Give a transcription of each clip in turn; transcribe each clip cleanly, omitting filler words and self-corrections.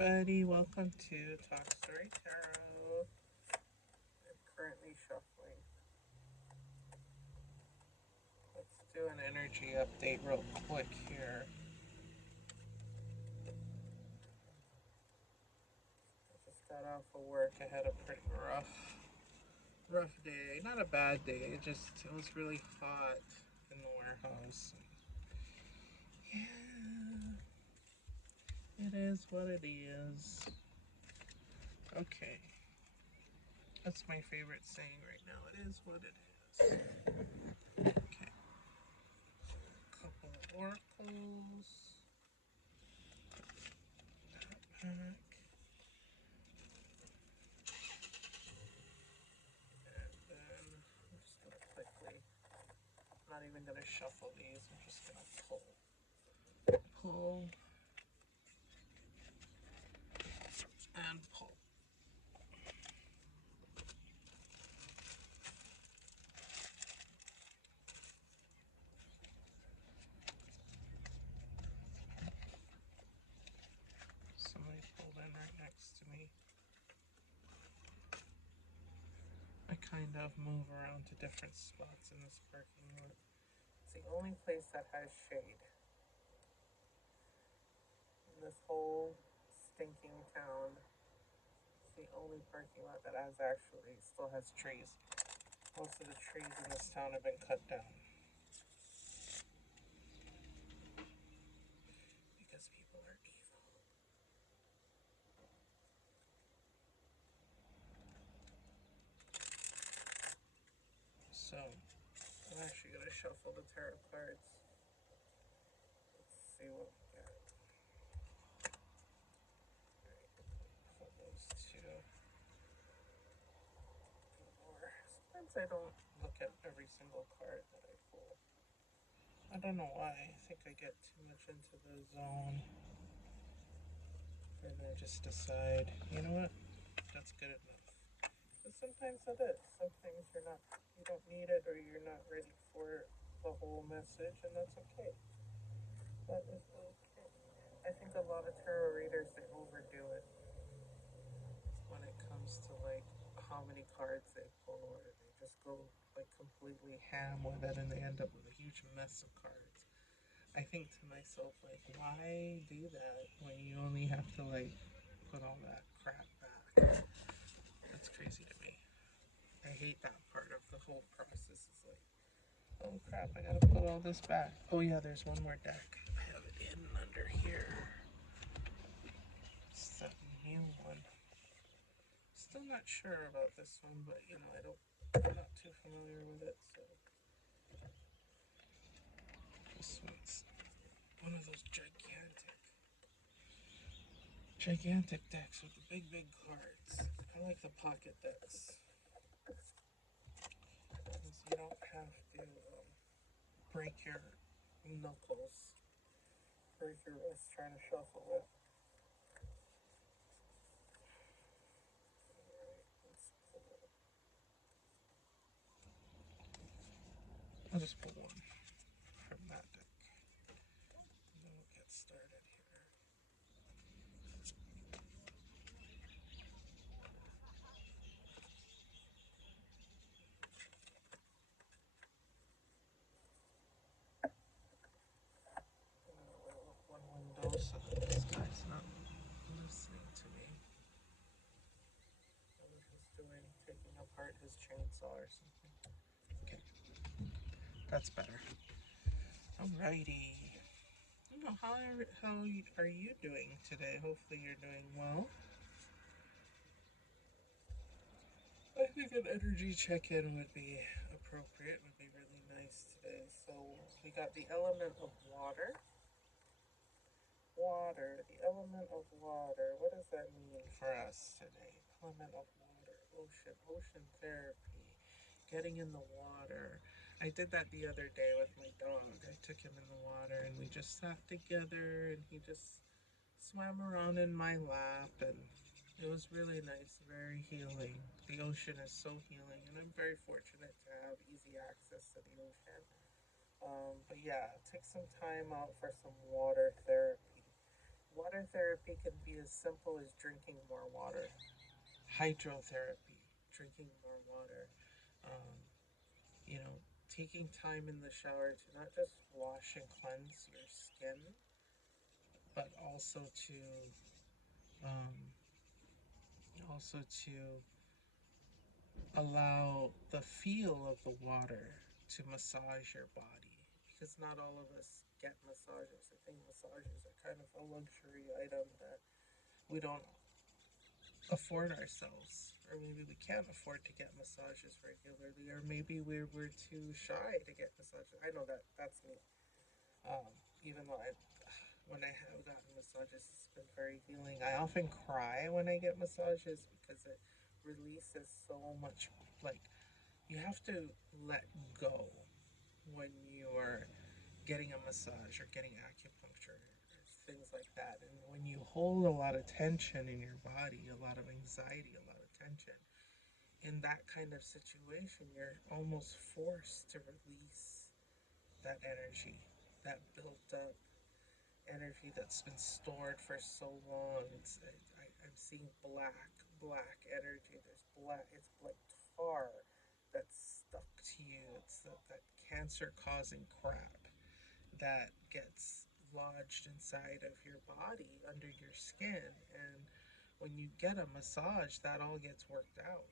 everybody. Welcome to Talk Story Tarot. I'm currently shuffling. Let's do an energy update real quick here. I just got off of work. I had a pretty rough day. Not a bad day. It was really hot in the warehouse. Yeah, it is what it is. Okay, that's my favorite saying right now. It is what it is. Okay, couple of oracles. Pack. And then I'm just gonna quickly, I'm not even gonna shuffle these, I'm just gonna pull, and pull. Somebody pulled in right next to me. I kind of move around to different spots in this parking lot. It's the only place that has shade in this whole stinking town. It's the only parking lot that still has trees. Most of the trees in this town have been cut down because people are evil. So I'm actually gonna shuffle the tarot cards. Let's see what we get. Pull those two. More. Sometimes I don't look at every single card that I pull. I don't know why. I think I get too much into the zone. And I just decide, you know what? That's good enough. But sometimes it is. Sometimes you don't need it or you're not ready for the whole message, and that's okay. That is okay. I think a lot of tarot readers, they overdo it when it comes to like how many cards they pull, or they just go like completely ham with it and they end up with a huge mess of cards. I think to myself, like, why do that when you only have to like put all that crap back? That's crazy to me. I hate that part of the whole process. Is like, oh crap, I gotta put all this back. Oh yeah, there's one more deck. I have it hidden under here. It's that new one. Still not sure about this one, but you know, I'm not too familiar with it, so this one's one of those gigantic decks with the big cards. I like the pocket decks because you don't have to break your knuckles, break your wrist trying to shuffle it. I'll just pull one from that deck, and then we'll get started here. One window so that this guy's not listening to me. What he's doing, taking apart his chainsaw or something. Okay, that's better. Alrighty. How are you doing today? Hopefully you're doing well. I think an energy check-in would be appropriate, would be really nice today. So we got the element of water. Water, the element of water. What does that mean for us today? Element of water, ocean therapy, getting in the water. I did that the other day with my dog. I took him in the water and we just sat together and he just swam around in my lap and it was really nice, very healing. The ocean is so healing and I'm very fortunate to have easy access to the ocean. But yeah, take some time out for some water therapy. Water therapy can be as simple as drinking more water. Hydrotherapy, drinking more water. Um, you know, taking time in the shower to not just wash and cleanse your skin, but um, also to allow the feel of the water to massage your body, because not all of us get massages. I think massages are kind of a luxury item that we don't afford ourselves, or maybe we can't afford to get massages regularly, or maybe we're too shy to get massages. I know that that's me. Even though when I have gotten massages, it's been very healing. I often cry when I get massages because it releases so much. Like, you have to let go when you're getting a massage or getting acupuncture or things like that. And when you hold a lot of tension in your body, a lot of anxiety, a lot of tension, in that kind of situation, you're almost forced to release that energy, that built up energy that's been stored for so long. I'm seeing black energy. There's black. It's like tar that's stuck to you. It's that cancer-causing crap that gets lodged inside of your body under your skin, and when you get a massage, that all gets worked out,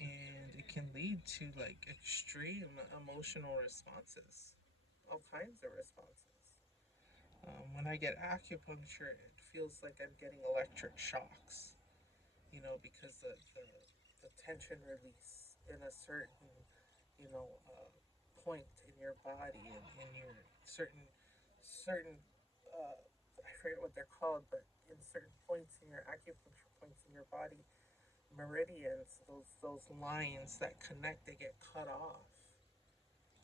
and it can lead to like extreme emotional responses, all kinds of responses. When I get acupuncture, it feels like I'm getting electric shocks, because the tension release in a certain, point in your body, and in your certain, I forget what they're called, but in certain points in your acupuncture points in your body, meridians, those lines that connect, they get cut off.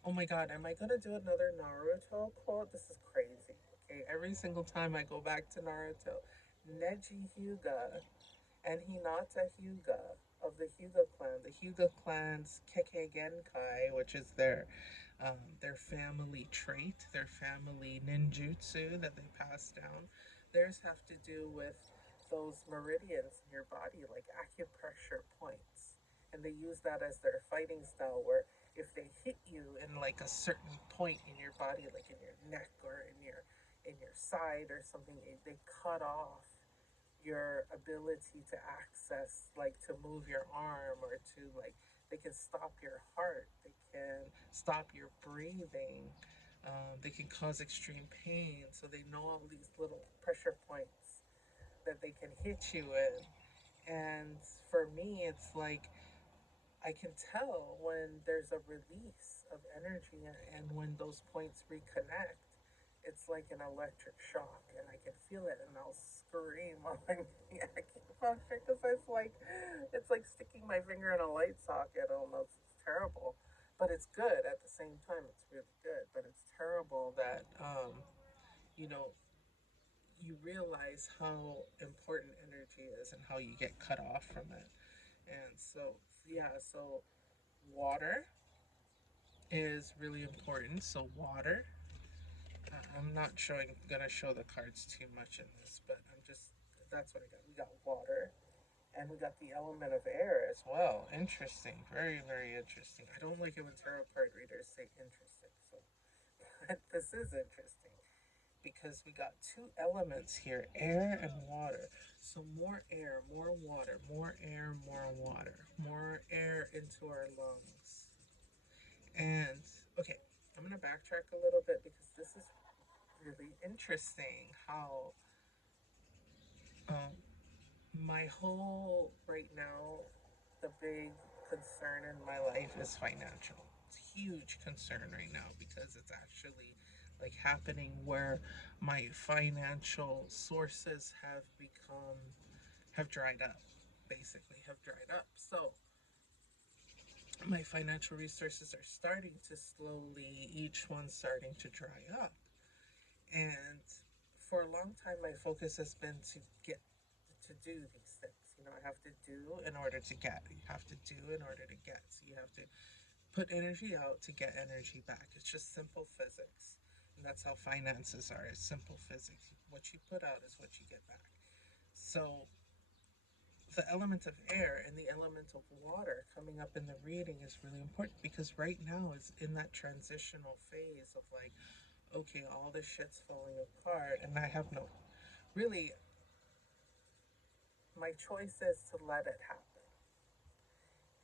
Oh my god, am I gonna do another Naruto quote? This is crazy. Okay, every single time I go back to Naruto, Neji Hyuga and Hinata Hyuga of the Hyuga clan. The Hyuga clan's Kekkei Genkai, which is their family trait, their family ninjutsu that they pass down. Theirs have to do with those meridians in your body, like acupressure points. And they use that as their fighting style, where if they hit you in like a certain point in your body, like in your neck or in your side or something, they cut off your ability to access, like to move your arm, or to like, they can stop your heart, they can stop your breathing, they can cause extreme pain. So they know all these little pressure points that they can hit you in. And for me, it's like I can tell when there's a release of energy, and when those points reconnect, it's like an electric shock, and I can feel it, and I'll scream while I'm getting acupuncture, because it's like sticking my finger in a light socket almost. It's terrible, but it's good at the same time. It's really good, but it's terrible that you know you realize how important energy is and how you get cut off from it. And so, yeah, so water is really important. So water. I'm not gonna show the cards too much in this, but that's what I got. We got water, and we got the element of air as well. Interesting, very very interesting. I don't like it when tarot card readers say interesting, so this is interesting because we got two elements here, air and water. So more air, more water, more air, more water, more air into our lungs. And okay, I'm gonna backtrack a little bit because this is really interesting how um, my whole right now, the big concern in my life is financial. It's a huge concern right now because it's actually like happening where my financial sources have dried up, basically have dried up. So my financial resources are starting to slowly, each one starting to dry up. And for a long time, my focus has been to do these things. I have to do in order to get. You have to do in order to get. So you have to put energy out to get energy back. It's just simple physics. And that's how finances are. It's simple physics. What you put out is what you get back. So the element of air and the element of water coming up in the reading is really important because right now is in that transitional phase of like, okay, all this shit's falling apart and I have no really, my choice is to let it happen.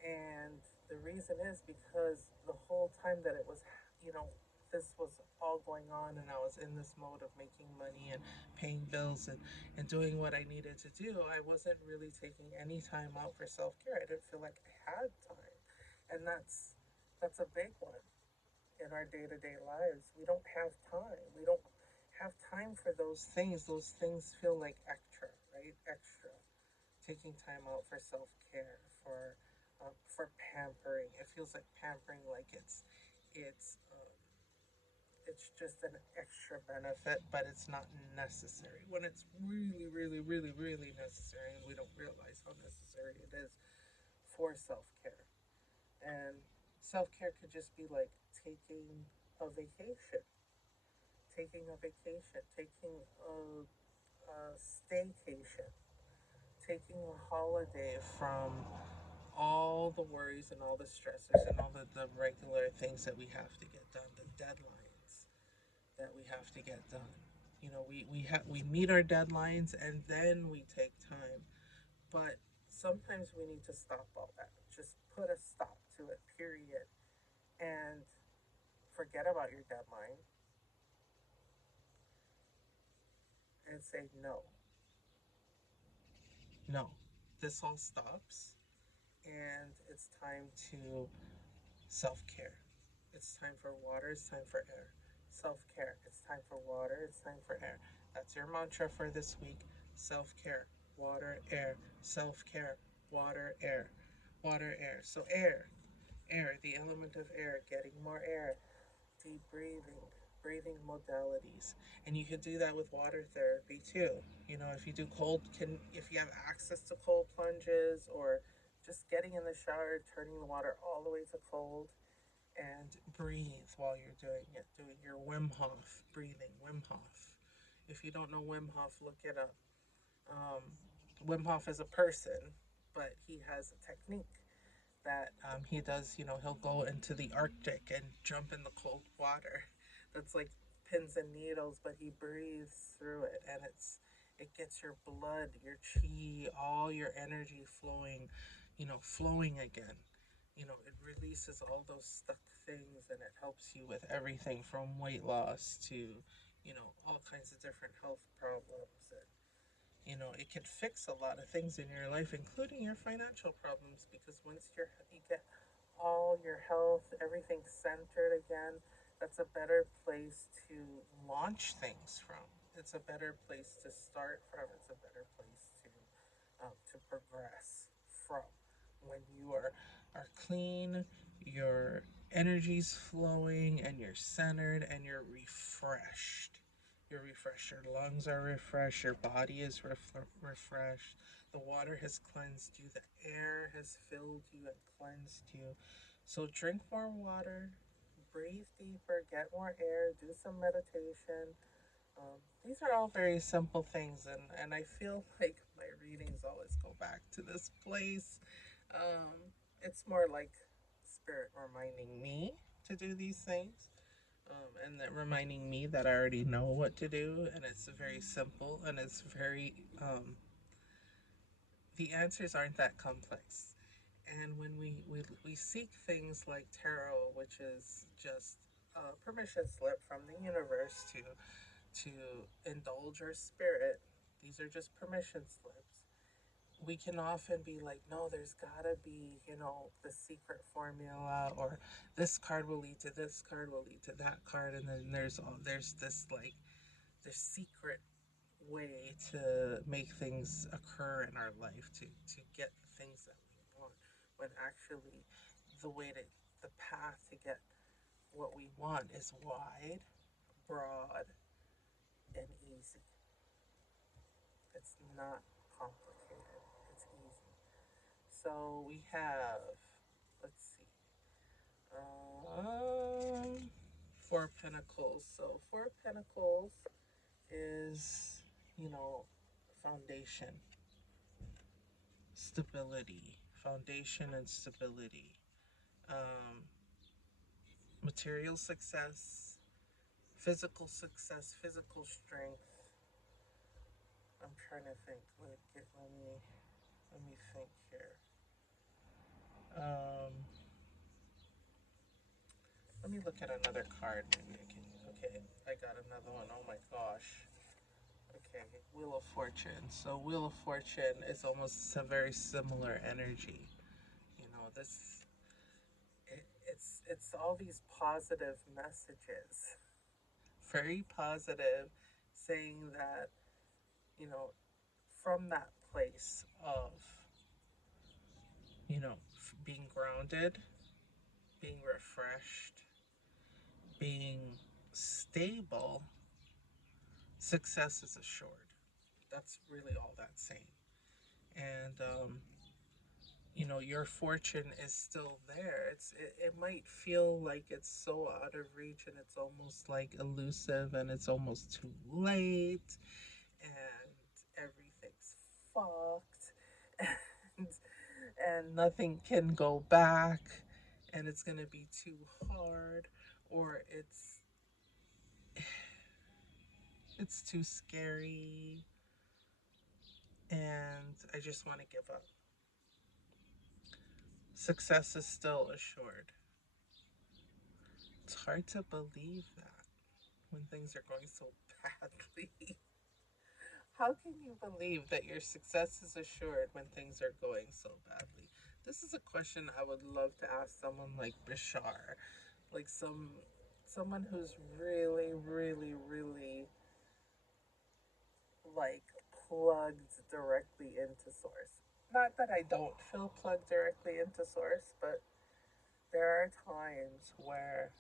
And the reason is because the whole time that it was, you know, this was all going on and I was in this mode of making money and paying bills and doing what I needed to do, I wasn't really taking any time out for self care. I didn't feel like I had time. And that's a big one in our day to day lives. We don't have time. We don't have time for those things. Those things feel like extra, right? Extra taking time out for self care, for pampering. It feels like pampering, like it's just an extra benefit, but it's not necessary. When it's really, really, really, really necessary, and we don't realize how necessary it is for self care. And self care could just be like taking a vacation, taking a staycation, taking a holiday from all the worries and all the stressors and all the regular things that we have to get done, the deadlines that we have to get done. You know, we meet our deadlines and then we take time. But sometimes we need to stop all that. Just put a stop to it, period. And forget about your deadline and say no. No. This all stops and it's time to self care. It's time for water, it's time for air. Self care. It's time for water, it's time for air. That's your mantra for this week. Self care, water, air. Self care, water, air. Water, air. So, air, the element of air, getting more air, deep breathing, breathing modalities. And you can do that with water therapy too. You know, if you do if you have access to cold plunges or just getting in the shower, turning the water all the way to cold, and breathe while you're doing it. Doing your Wim Hof breathing, Wim Hof. If you don't know Wim Hof, look it up. Um, Wim Hof is a person, but he has a technique that he does. You know, he'll go into the Arctic and jump in the cold water. That's like pins and needles, but he breathes through it, and it gets your blood, your chi, all your energy flowing, flowing again. You know, it releases all those stuck things and it helps you with everything from weight loss to, all kinds of different health problems. And, it can fix a lot of things in your life, including your financial problems, because once you get all your health, everything centered again, that's a better place to launch things from. It's a better place to start from. It's a better place to progress from. When you are clean, your energy's flowing, and you're centered, and you're refreshed. You're refreshed. Your lungs are refreshed. Your body is refreshed. The water has cleansed you. The air has filled you and cleansed you. So drink more water, breathe deeper, get more air, do some meditation. These are all very simple things, and I feel like my readings always go back to this place. It's more like spirit reminding me to do these things, and that reminding me that I already know what to do, and it's very simple, and it's very, the answers aren't that complex. And when we seek things like tarot, which is just a permission slip from the universe to indulge our spirit, these are just permission slips. We can often be like, no, there's gotta be, the secret formula, or this card will lead to this card will lead to that card, and then there's this like this secret way to make things occur in our life to get the things that we want. When actually, the way to the path to get what we want is wide, broad, and easy. It's not complicated. It's easy. So we have, let's see, um, Four of Pentacles. So Four of Pentacles is, foundation, stability, foundation and stability, um, material success, physical success, physical strength. I'm trying to think. Let me think here. Let me look at another card. Maybe I can. Okay, I got another one. Oh my gosh. Okay, Wheel of Fortune. So Wheel of Fortune is almost a very similar energy. This it's all these positive messages, very positive, saying that you know from that place of being grounded, being refreshed, being stable, success is assured. That's really all that's saying. And your fortune is still there. It might feel like it's so out of reach, and it's almost like elusive, and it's almost too late, and everything's fucked, and nothing can go back, and it's gonna be too hard, or it's too scary, and I just want to give up. Success is still assured. It's hard to believe that when things are going so badly. How can you believe that your success is assured when things are going so badly? This is a question I would love to ask someone like Bashar, like someone who's really, really, really like plugged directly into source. Not that I don't feel plugged directly into source, but there are times where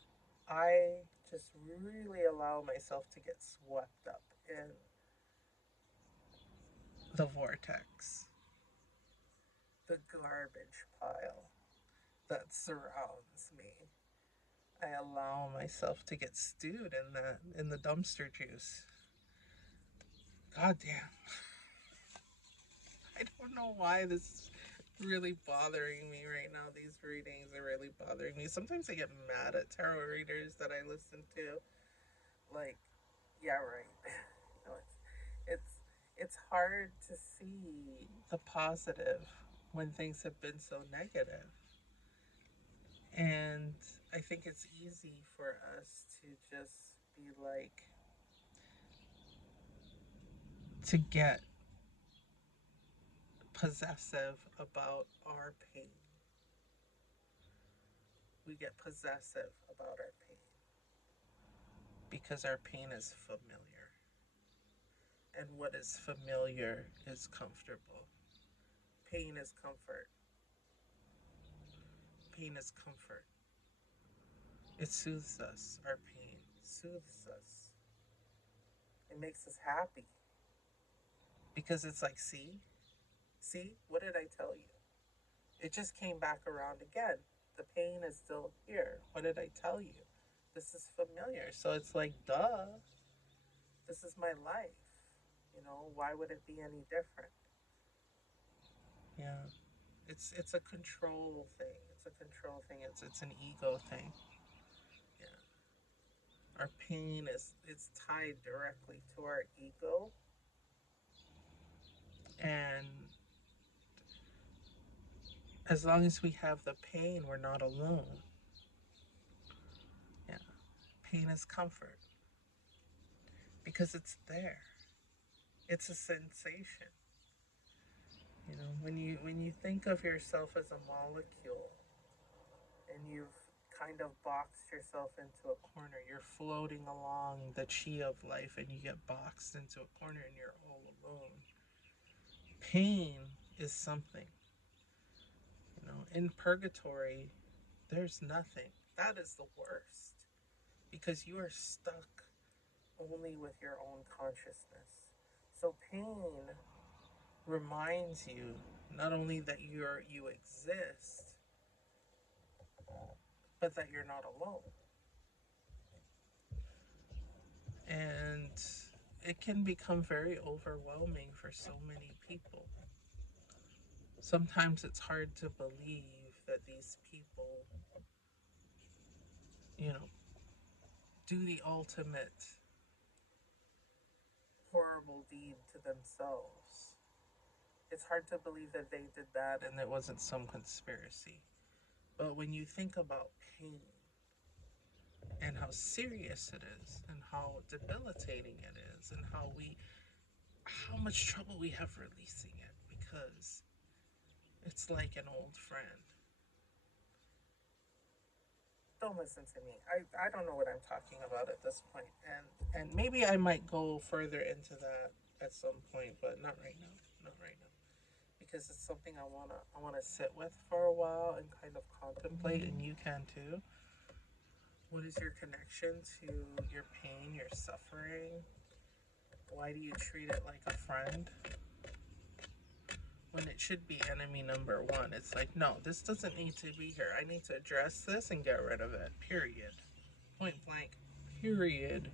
I just really allow myself to get swept up in the vortex, the garbage pile that surrounds me. I allow myself to get stewed in the dumpster juice. God damn. I don't know why this is really bothering me right now. These readings are really bothering me. Sometimes I get mad at tarot readers that I listen to. Like, yeah, right. It's it's hard to see the positive when things have been so negative. And I think it's easy for us to just be like, to get possessive about our pain. We get possessive about our pain because our pain is familiar. And what is familiar is comfortable. Pain is comfort. Pain is comfort. It soothes us. Our pain soothes us. It makes us happy. Because it's like, see, what did I tell you? It just came back around again. The pain is still here. What did I tell you? This is familiar. So it's like, duh, this is my life. Why would it be any different? Yeah. It's a control thing. It's a control thing. It's an ego thing. Yeah. Our pain is it's tied directly to our ego. And as long as we have the pain, we're not alone. Yeah. Pain is comfort. Because it's there. It's a sensation. When you think of yourself as a molecule, and you've kind of boxed yourself into a corner, you're floating along the chi of life, and you get boxed into a corner and you're all alone. Pain is something. In purgatory, there's nothing. That is the worst, because you are stuck only with your own consciousness. So pain reminds you not only that you exist, but that you're not alone. And it can become very overwhelming for so many people. Sometimes it's hard to believe that these people, you know, do the ultimate horrible deed to themselves. It's hard to believe that they did that and it wasn't some conspiracy. But when you think about pain and how serious it is and how debilitating it is and how much trouble we have releasing it, because it's like an old friend. Don't listen to me. I don't know what I'm talking about at this point. And maybe I might go further into that at some point, but not right now. Not right now. Because it's something I wanna sit with for a while and kind of contemplate, and you can too. What is your connection to your pain, your suffering? Why do you treat it like a friend when it should be enemy number one? It's like, no, this doesn't need to be here. I need to address this and get rid of it. Period. Point blank. Period.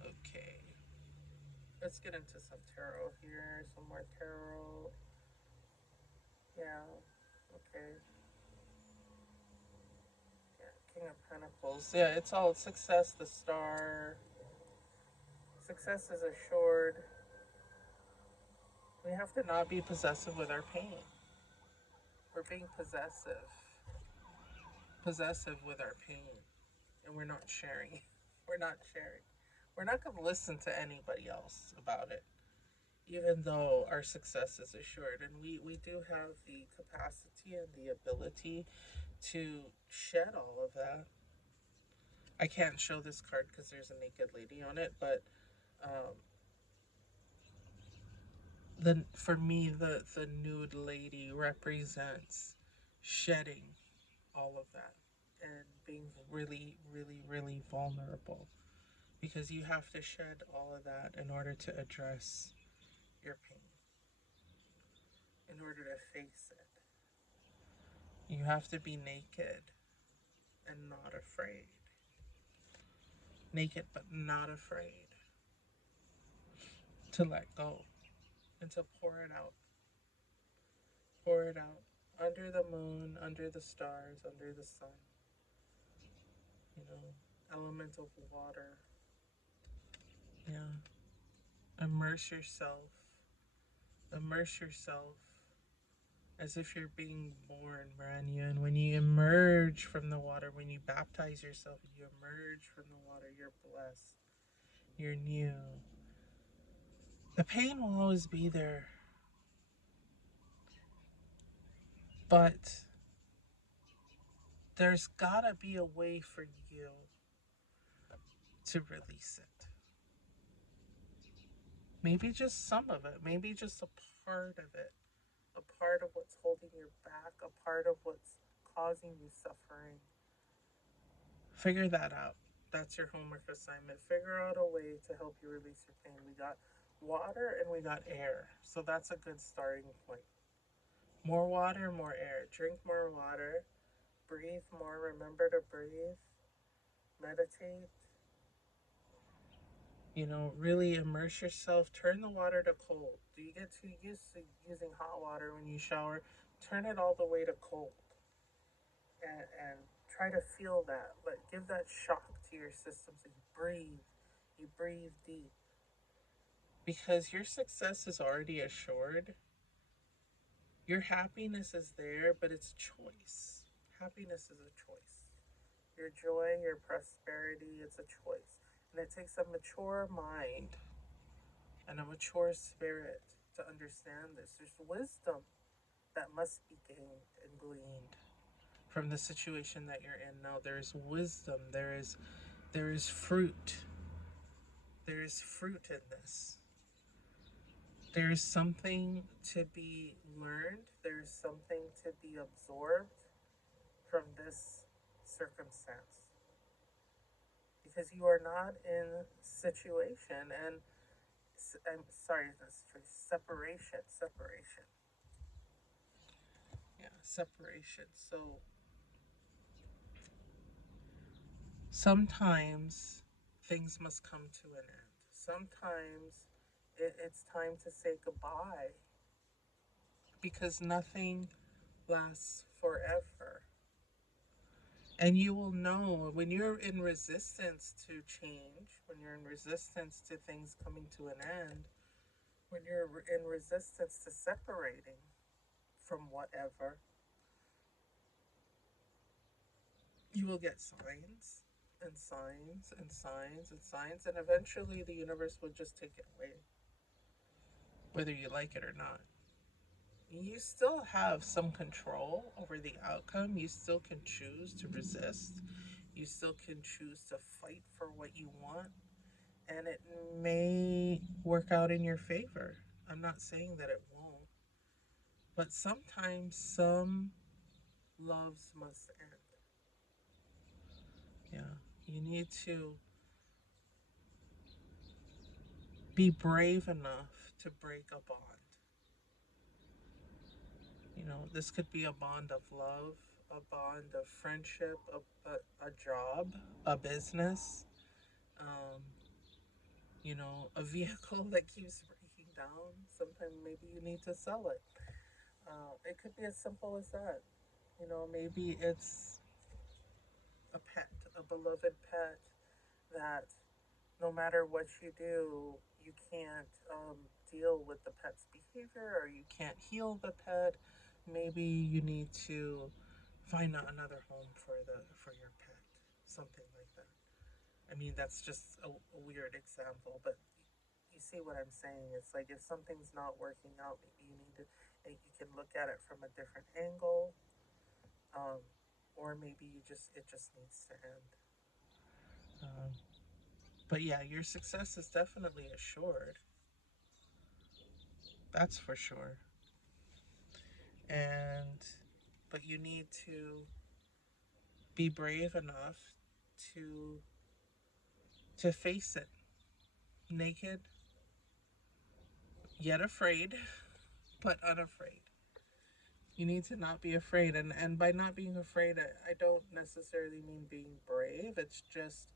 Okay. Let's get into some tarot here. Some more tarot. Yeah. Okay. Yeah. King of Pentacles. Yeah, it's all success, the star. Success is assured. We have to not be possessive with our pain. We're being possessive with our pain, and we're not sharing. We're not sharing. We're not going to listen to anybody else about it, even though our success is assured. And we do have the capacity and the ability to shed all of that. I can't show this card because there's a naked lady on it, but um, for me, the nude lady represents shedding all of that and being really, really, really vulnerable, because you have to shed all of that in order to address your pain, in order to face it. You have to be naked and not afraid. Naked but not afraid to let go and to pour it out. Pour it out under the moon, under the stars, under the sun. You know, element of water. Yeah. Immerse yourself. Immerse yourself as if you're being born brand new. And when you emerge from the water, when you baptize yourself, you emerge from the water, you're blessed. You're new. The pain will always be there, but there's gotta be a way for you to release it. Maybe just some of it, maybe just a part of it, a part of what's holding you back, a part of what's causing you suffering. Figure that out. That's your homework assignment. Figure out a way to help you release your pain. We got water and we got air. So that's a good starting point. More water, more air. Drink more water. Breathe more. Remember to breathe. Meditate. You know, really immerse yourself. Turn the water to cold. Do you get too used to using hot water when you shower? Turn it all the way to cold. And try to feel that. Give that shock to your system. So you breathe. You breathe deep. Because your success is already assured. Your happiness is there, but it's a choice. Happiness is a choice. Your joy, your prosperity, it's a choice. And it takes a mature mind and a mature spirit to understand this. There's wisdom that must be gained and gleaned from the situation that you're in now. There is wisdom. There is fruit. There is fruit in this. There is something to be learned. There is something to be absorbed from this circumstance. Because you are not in situation, and I'm sorry, that's separation. Yeah, separation. So sometimes things must come to an end. Sometimes it's time to say goodbye because nothing lasts forever. And you will know when you're in resistance to change, when you're in resistance to things coming to an end, when you're in resistance to separating from whatever, you will get signs and signs and signs and signs, and eventually the universe will just take it away, whether you like it or not. You still have some control over the outcome. You still can choose to resist. You still can choose to fight for what you want, and it may work out in your favor. I'm not saying that it won't, but sometimes some loves must end. Yeah, you need to be brave enough to break a bond. You know, this could be a bond of love, a bond of friendship, a job, a business, um, a vehicle that keeps breaking down. Sometimes maybe you need to sell it. It could be as simple as that. Maybe it's a pet, a beloved pet that no matter what you do, you can't deal with the pet's behavior or you can't heal the pet. Maybe you need to find another home for your pet, something like that. I mean, that's just a weird example, but you see what I'm saying. It's like if something's not working out, maybe you need to, you can look at it from a different angle, um, or maybe it just needs to end. Um, but yeah, your success is definitely assured. That's for sure. And but you need to be brave enough to face it naked, yet afraid, but unafraid. You need to not be afraid, and by not being afraid, I don't necessarily mean being brave. It's just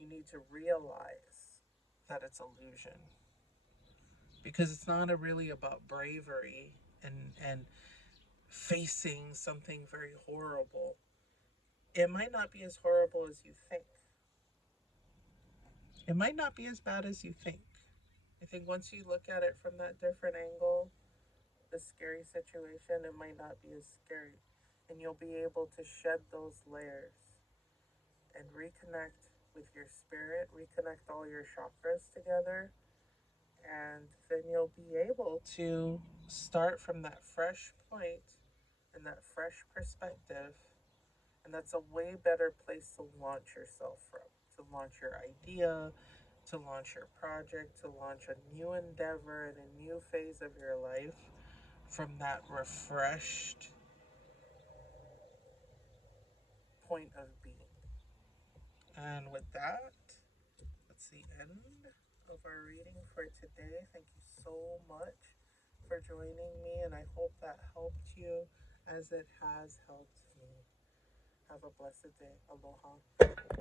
you need to realize that it's illusion because it's not really about bravery and facing something very horrible. It might not be as horrible as you think. It might not be as bad as you think. I think once you look at it from that different angle, the scary situation, it might not be as scary. And you'll be able to shed those layers and reconnect with your spirit, reconnect all your chakras together, and then you'll be able to start from that fresh point and that fresh perspective. And that's a way better place to launch yourself from, to launch your idea, to launch your project, to launch a new endeavor and a new phase of your life from that refreshed point of being. And with that, that's the end of our reading for today. Thank you so much for joining me, and I hope that helped you as it has helped me. Have a blessed day. Aloha.